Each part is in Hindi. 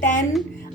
10,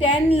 10,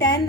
10,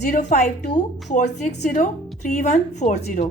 052-460-3140.